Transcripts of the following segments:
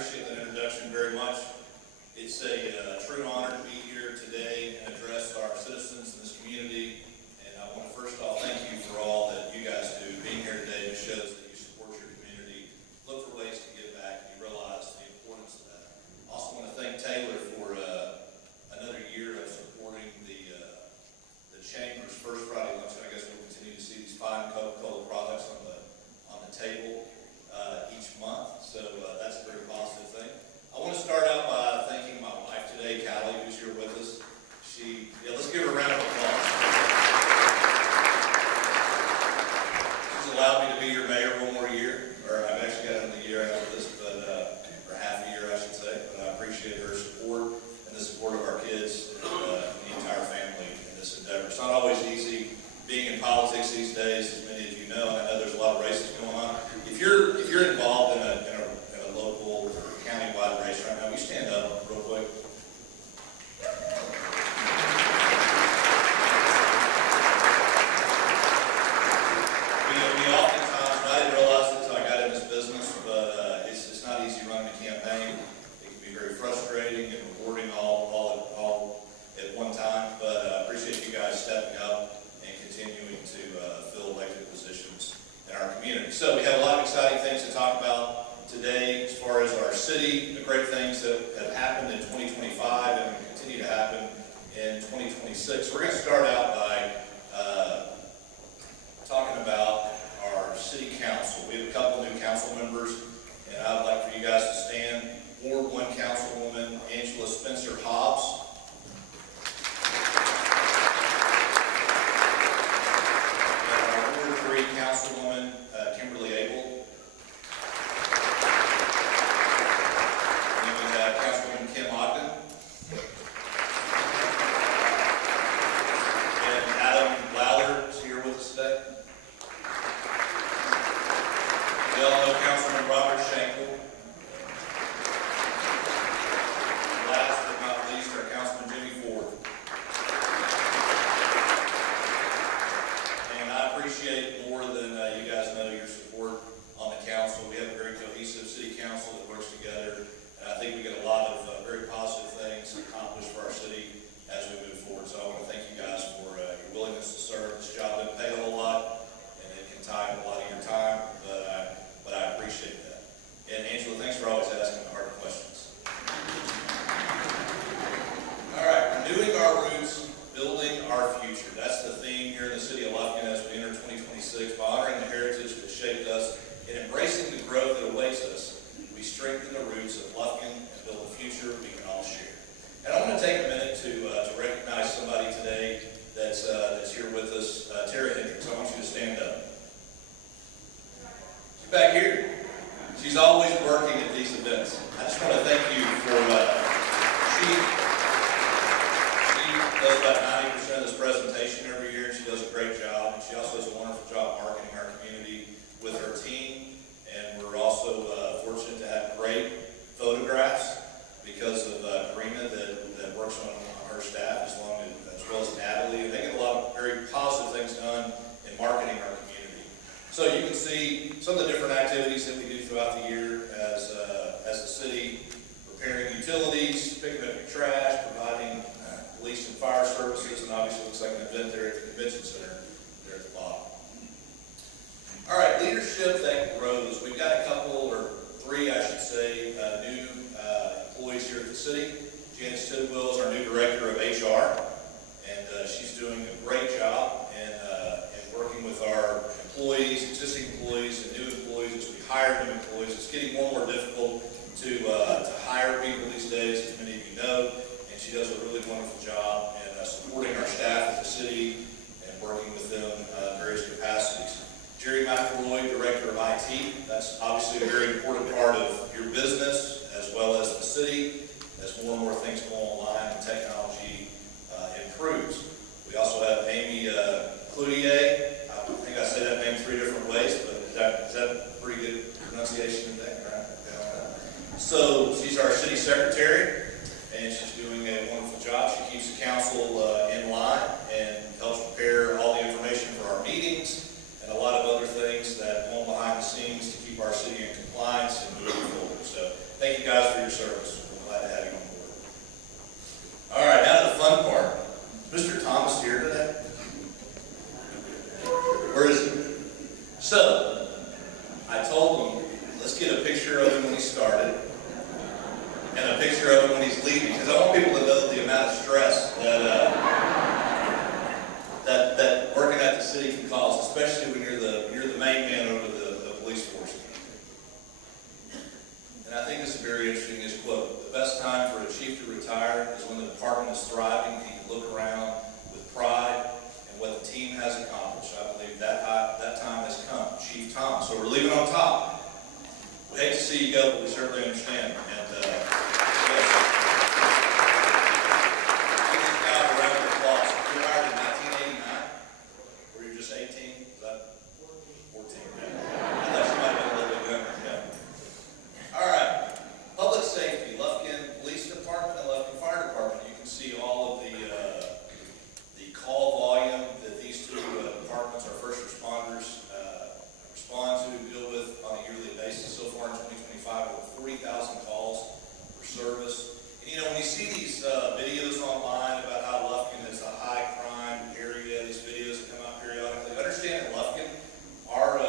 appreciate that introduction very much. It's a true honor to be here today and address our citizens in this community. And I want to first off thank you for all that you guys do. Being here today just shows that you support your community, look for ways to give back, and you realize the importance of that. I also want to thank Taylor for another year of supporting the Chamber's First Friday Luncheon. I guess we'll continue to see these fine Coca-Cola products on the table each month. So that's a very positive thing. I want to start out by thanking my wife today, Callie, who's here with us. Let's give her a round of applause. She's allowed me to be your mayor one more year, or I've actually got another year after this, or half a year, I should say. But I appreciate her support and the support of our kids and the entire family in this endeavor. It's not always easy being in politics these days, as many of you know, and I know there's a lot of races going on. If you're involved in a local or county-wide race right now, will you stand up real quick? We oftentimes, I didn't realize it until I got in this business, but it's not easy running a campaign. It can be very frustrating and rewarding all at one time, but I appreciate you guys stepping up and continuing to fill elected positions in our community. So we have a lot of exciting things to talk about today as far as our city, the great things that have happened in 2025 and continue to happen in 2026. We're going to start out by talking about our city council. We have a couple new council members, and I'd like for you guys to stand. Ward 1 Councilwoman Angela Spencer Hobbs. And our Ward 3 Councilwoman Kimberly Abel. Councilwoman Kim Ogden. And Adam Lowther is here with us today. We all know Councilman Robert Shankle. And last but not least, our Councilman Jimmy Ford. And I appreciate more than you guys know your support on the council. We have a very cohesive city council that works together. And I think we get a lot of very positive things accomplished for our city as we move forward. So I want to thank you guys for your willingness to serve. This job doesn't pay a whole lot, and it can tie up a lot of your time, but I appreciate that. And Angela, thanks for always asking the hard questions. All right, renewing our roots, building our future. That's the theme here in the city of Lufkin as we enter 2026, by honoring the heritage that shaped us and embracing the growth that awaits us. We strengthen the roots of Lufkin and build a future we can all share. And I want to take a minute to recognize somebody today that's here with us. Tara Hendricks, I want you to stand up. She's back here. She's always working at these events. I just want to thank you for, she does about 90% of this presentation every year, and she does a great job. And she also does a wonderful job marketing our community with her team. And we're also fortunate to have great photographs because of Karina that works on her staff, as well as Natalie. And they get a lot of very positive things done in marketing our community. So you can see some of the different activities that we do throughout the year as a city, preparing utilities, picking up your trash, providing police and fire services, and obviously it looks like an event there at the convention center there at the bottom. All right, leadership that grows. We've got a couple, or three, I should say, new employees here at the city. Janice Tidwell is our new director of HR, and she's doing a great job in working with our employees, existing employees, and new employees. As we hire new employees, it's getting more and more difficult to hire people these days, as many of you know, and she does a really wonderful job in supporting our staff at the city and working with them in various capacities. Jerry McElroy, Director of IT. That's obviously a very important part of your business as well as the city as more and more things go online and technology improves. We also have Amy Cloutier. I think I say that name 3 different ways, but is that pretty good pronunciation today? Right? So she's our city secretary, and she's doing a wonderful job. She keeps the council in line and helps prepare all the information for our meetings and a lot of other things that go on behind the scenes to keep our city in compliance and moving forward. So thank thank you guys for your service. We're glad to have you on board. All right, now to the fun part. Is Mr. Thomas here today? Where is he? So, I told him, let's get a picture of him when he started and a picture of him when he's leaving, because I want people to know the amount of stress that working at the city can cause, especially when you're the main man over the police force. And I think this is very interesting, his quote: "The best time for a chief to retire is when the department is thriving and he can look around with pride and what the team has accomplished." I believe that time has come. Chief Thomas. So we're leaving on top. We hate to see you go, but we certainly understand. And give this guy a round of applause. You were hired in 1989? Were you just 18? Is that 14? Yeah. I thought you might have been a little bit younger. Yeah. All right. Public safety, Lufkin Police Department and Lufkin Fire Department. You can see all of the call volume that these two departments, our first responders, respond to, deal with on a yearly basis. So far in 2025, over 40,000 calls for service. And when you see these videos online about how Lufkin is a high crime area, these videos that come out periodically, understand that Lufkin, our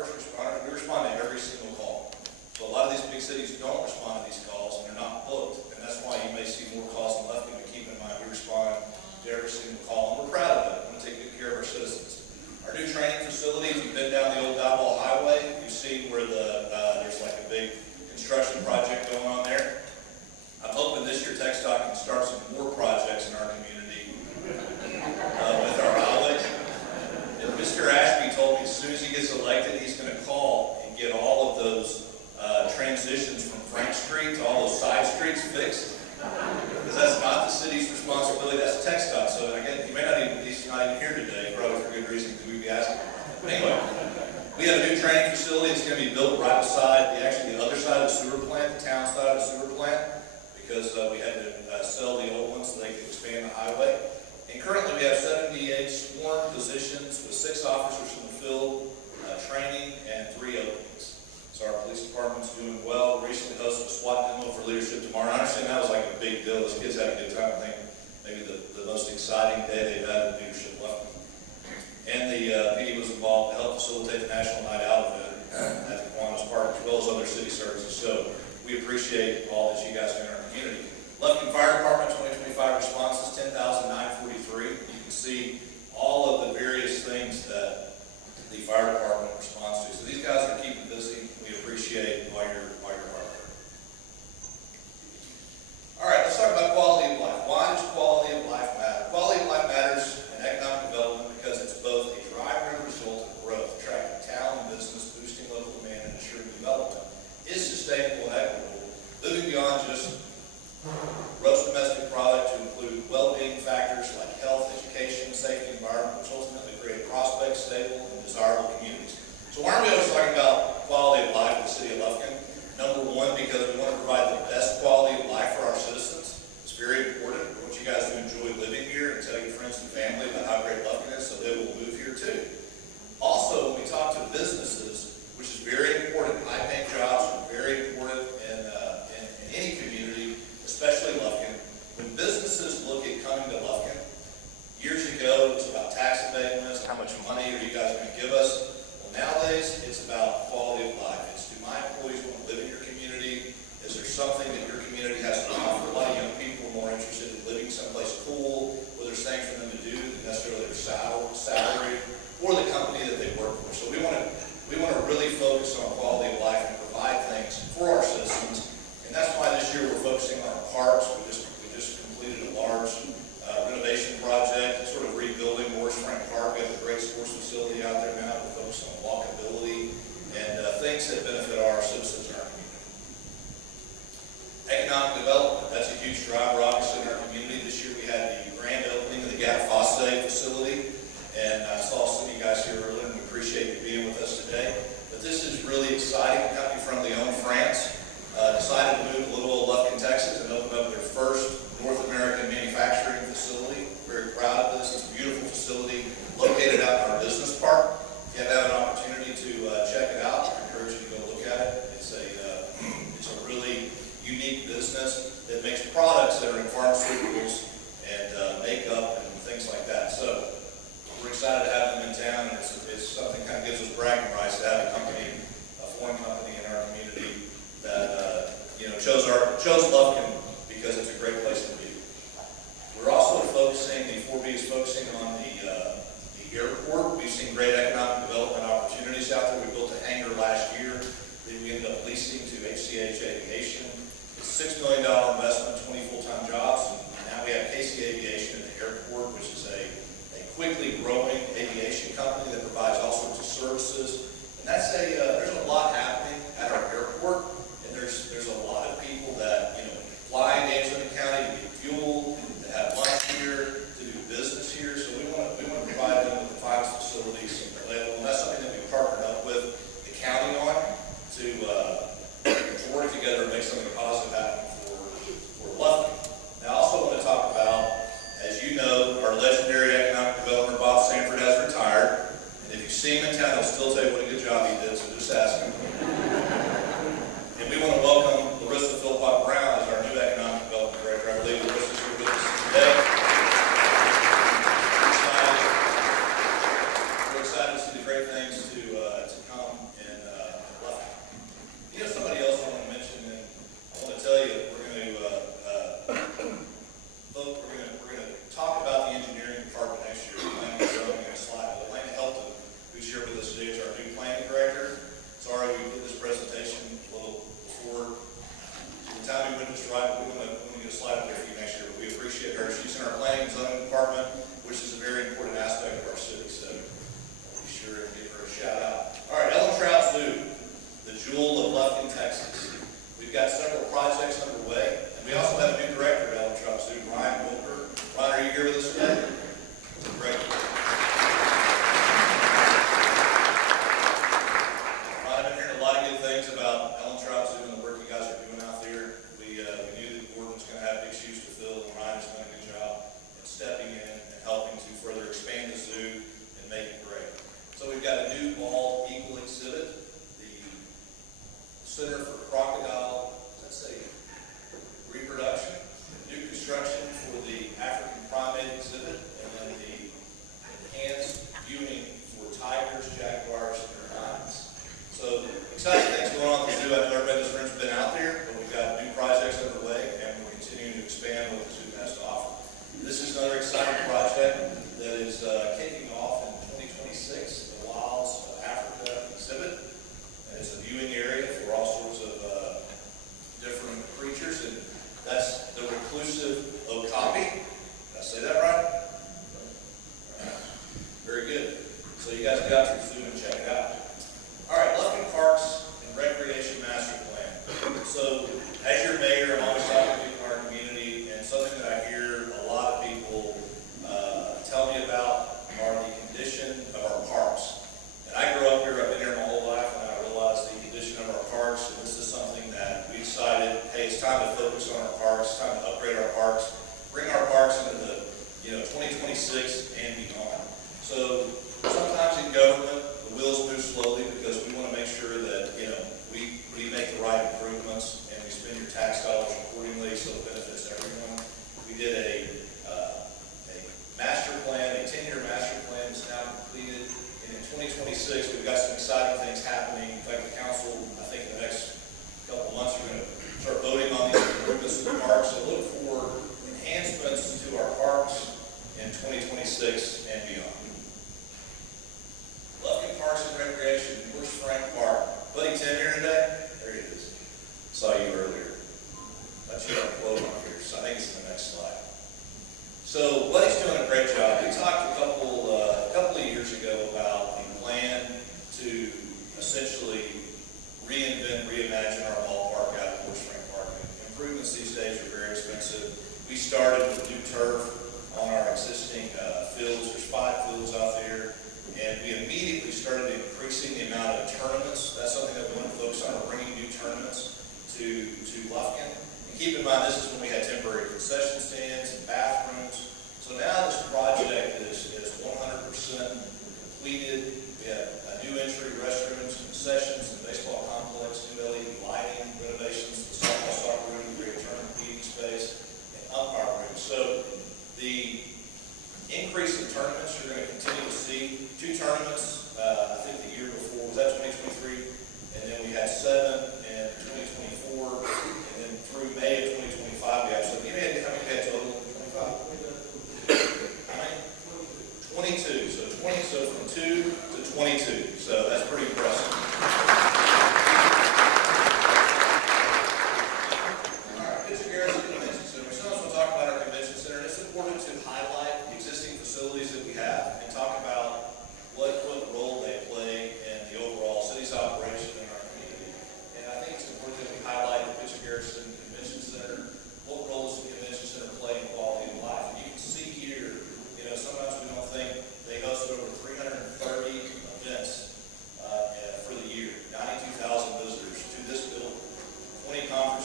first responders, we respond to every single call. So a lot of these big cities don't respond to these calls, and they're not booked. And that's why you may see more calls in Lufkin, but keep in mind, we respond to every single call, and we're proud of it. We want to take good care of our citizens. Our new training facility, if you've been down the old Diboll Highway, you've seen where there's like a big construction project going on there. I'm hoping this year TxDOT can start some more projects in our community with our highways. And Mr. Ashby told me as soon as he gets elected, he's going to call and get all of those transitions from Frank Street to all those side streets fixed. Because that's not the city's responsibility, that's TxDOT. So again, he may not even, he's not even here today, probably for good reason, because we'd be asking. But anyway, we have a new training facility. It's going to be built right beside the other side of the sewer plant, the town side of the sewer plant, because we had to sell the old ones so they could expand the highway. And currently we have 78 sworn positions with 6 officers in the field, training, and 3 openings. So our police department's doing well. We recently hosted a SWAT demo for leadership tomorrow. I understand that was like a big deal. Those kids had a good time. I think maybe the most exciting day they've had in leadership left. And the PD was involved to help facilitate the National Night Out event at the Kiwanis Park, as well as other city services. So we appreciate all that you guys do in our community. Lufkin Fire Department 2025 responses, 10,943. You can see all of the various things that the fire department responds to. So these guys are keeping busy. We appreciate all your hard work. All right, let's talk about quality of life. Why does quality of life matter? Quality of life matters in economic development because it's both a driver and result of growth, attracting talent and business, boosting local demand, and ensuring development is sustainable and equitable, moving beyond just gross domestic product to include well-being factors like health, education, safety, environment, which ultimately create prospects, stable, and desirable communities. So why are we always talking about quality of life in the city of Lufkin? Number one, because we want to provide the best quality of life for our citizens. It's very important. We want you guys to enjoy living here and tell your friends and family about how great Lufkin is so they will move here too. Also, when we talk to businesses, which is very important, high-paying jobs are very important in any community, especially Lufkin. When businesses look at coming to Lufkin, years ago it was about tax abatements, how much money are you guys going to give us? Well, nowadays it's about quality of life. It's, do my employees want to live in your community? Is there something that your community has to offer? A lot of young people are more interested in living someplace cool, where there's things for them to do than necessarily their salary or the company that they work for. So we want to really focus on quality of life and provide things for our citizens. And that's why this year we're focusing on our parks. We just completed a large renovation project, sort of rebuilding Morris Frank Park. We have a great sports facility out there now. We're focused on walkability and things that benefit our citizens and our community. Economic development, that's a huge driver obviously in our community. This year we had the grand opening of the Gap Fosse facility, and I saw some of you guys here earlier, and we appreciate you being with us today. But this is really exciting. A company from Lyon, France, decided to move to Little Old Lufkin, Texas, and open up their first North American manufacturing facility. Very proud of this. It's a beautiful facility located out in our business park. If you have an opportunity to check it out, I encourage you to go look at it. It's a really unique business that makes products that are in pharmaceuticals and makeup and things like that. So we're excited to have them in town, and it's something that kind of gives us bragging rights to have a company, a foreign company in our community that chose Lufkin because it's a great place to be. We're also focusing, the 4B is focusing on the airport. We've seen great economic development opportunities out there. We built a hangar last year that we ended up leasing to HCH Aviation. It's a $6 million investment, 20 full-time jobs, and now we have KC Aviation at the airport, which is a quickly growing aviation company that provides all sorts of services. And that's there's a lot happening at our airport, and there's a lot of people that fly into Angelina County to get fuel, to have lunch here, to do business here. So we want to provide them with the finest facilities available, and that's something that we partnered up with the county on to work together and make something positive happen for Lufkin. Now, I also want to talk about, as you know, our legendary economic developer Bob Sanford has retired, and if you see him in town, he'll still tell you what a good job he did. So just ask him. And we want to welcome Larissa Philpott Brown as our new economic development director. I believe Larissa's here with us today. We're excited to see the great things to come in Lufkin. Somebody else I want to mention, and I want to tell you, we're going to talk about the engineering department next year. We're showing a slide. Elena Helton, who's here with us today, is our new planning director. Sorry we did this presentation a little before the time we went this right, but we're going to get a slide up there for you next year. But we appreciate her. She's in our planning and zoning department, which is a very important aspect of our city. So be sure and give her a shout out. All right, Ellen Trout Zoo, the jewel of Lufkin, Texas. We've got several projects underway, and we also have a new director at Ellen Trout Zoo, Ryan Wilker. Ryan, are you here with us today? Great. I've been hearing a lot of good things about Ellen Trout Zoo and the work you guys are doing out there. We knew that Gordon was going to have big shoes to fill, and Ryan's done a good job in stepping in and helping to further expand the zoo and make it great. So we've got a new fall eagle exhibit, the Center for Crocodile, let's say, Reproduction, new construction for the African primate exhibit, and then the enhanced viewing for tigers, jaguars, and lions. So exciting things going on at the zoo. I know everybody in this room's been out there, but we've got new projects underway, and we're continuing to expand what the zoo has to offer. This is another exciting project that is kicking off in 2026, the Wilds of Africa exhibit. And it's a viewing area for all sorts of different creatures, and that's the reclusive okapi. Did I say that right? All right. Very good. So you guys got your zoo and check it out. All right, Lufkin Parks and Recreation Master Plan. So, as your mayor, I'm always talking to people in our community, and something that I hear a lot of people tell me about are the condition of our parks. And I grew up here, I've been here my whole life, and I realized the condition of our parks, and this is something that we decided, hey, it's time to focus on our parks, it's time to upgrade our parks, bring our parks into the 2026 and beyond. So, sometimes in government, the wheels move slowly because we want to make sure that, we make the right improvements and we spend your tax dollars accordingly so it benefits everyone. We did a master plan, a 10-year master plan is now completed. And in 2026, we've got some exciting things happening. In fact, the council, I think in the next couple of months, we're going to start voting on these improvements to the parks. So look for enhancements to our parks in 2026 and beyond. Lufkin Parks and Recreation, where's Frank Park? Buddy Tim here today? There he is. Saw you earlier. Thought you had a quote on here, so I think it's in the next slide. So Buddy's doing a great job. We talked a couple of years ago about a plan to essentially reinvent, reimagine our ballpark out at Horse Frank Park. Improvements these days are very expensive. We started with new turf on our existing fields. There's 5 fields out there. And we immediately started increasing the amount of tournaments. That's something that we want to focus on, bringing new tournaments to Lufkin. And keep in mind, this is when we had temporary concession stands and bathrooms. So now this project is 100% completed. We have new entry restrooms, concessions, the baseball complex, new LED lighting, renovations, the softball soccer room,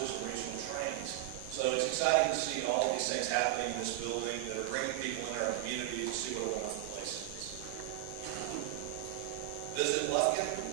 conferences and regional trainings. So it's exciting to see all of these things happening in this building that are bringing people in our community to see what a wonderful place it is. Visit Lufkin.